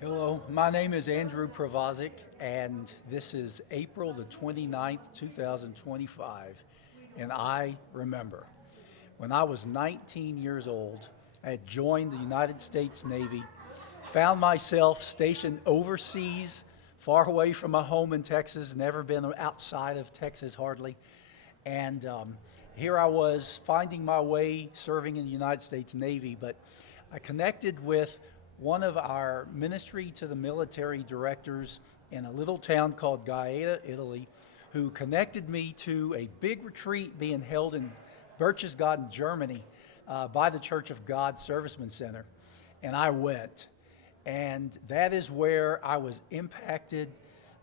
Hello, my name is Andrew Provazek, and this is April the 29th, 2025. And I remember when I was 19 years old, I had joined the United States Navy, found myself stationed overseas, far away from my home in Texas, never been outside of Texas hardly. And here I was finding my way serving in the United States Navy, but I connected with one of our ministry to the military directors in a little town called Gaeta, Italy, who connected me to a big retreat being held in Berchtesgaden, Germany, by the Church of God Servicemen Center. And I went. And that is where I was impacted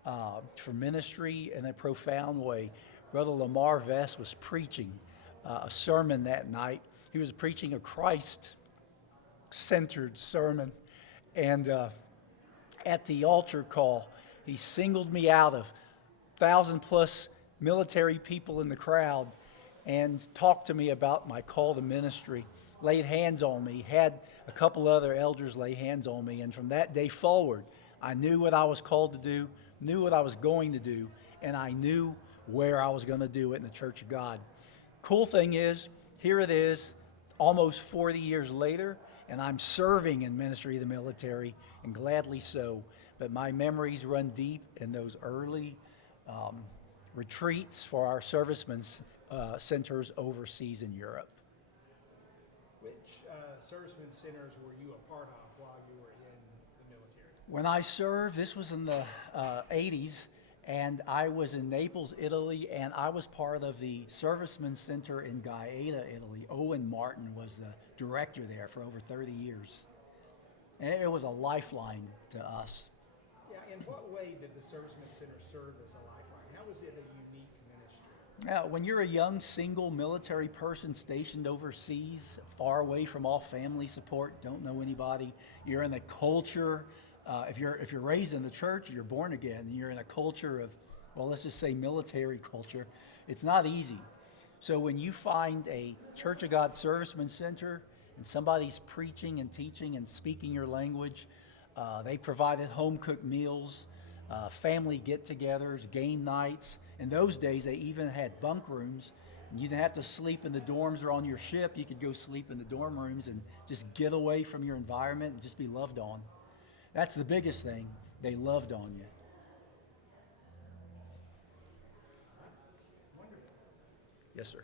for ministry in a profound way. Brother Lamar Vest was preaching a sermon that night. He was preaching a Christ-centered sermon. And at the altar call, he singled me out of 1,000+ military people in the crowd and talked to me about my call to ministry, laid hands on me, had a couple other elders lay hands on me. And from that day forward, I knew what I was called to do, knew what I was going to do, and I knew where I was going to do it in the Church of God. Cool thing is, here it is, almost 40 years later, and I'm serving in ministry of the military, and gladly so. But my memories run deep in those early retreats for our servicemen centers overseas in Europe. Which servicemen centers were you a part of while you were in the military? When I served, this was in the 80s, and I was in Naples, Italy, and I was part of the Servicemen Center in Gaeta, Italy. Owen Martin was the director there for over 30 years. And it was a lifeline to us. Yeah, in what way did the Servicemen Center serve as a lifeline? How was it a unique ministry? Now, when you're a young single military person stationed overseas, far away from all family support, don't know anybody, you're in a culture. If you're raised in the church, you're born again, and you're in a culture of, well, let's just say military culture. It's not easy. So when you find a Church of God Servicemen Center and somebody's preaching and teaching and speaking your language, they provided home-cooked meals, family get-togethers, game nights. In those days, they even had bunk rooms. And you didn't have to sleep in the dorms or on your ship. You could go sleep in the dorm rooms and just get away from your environment and just be loved on. That's the biggest thing. They loved on you. Wonderful. Yes, sir.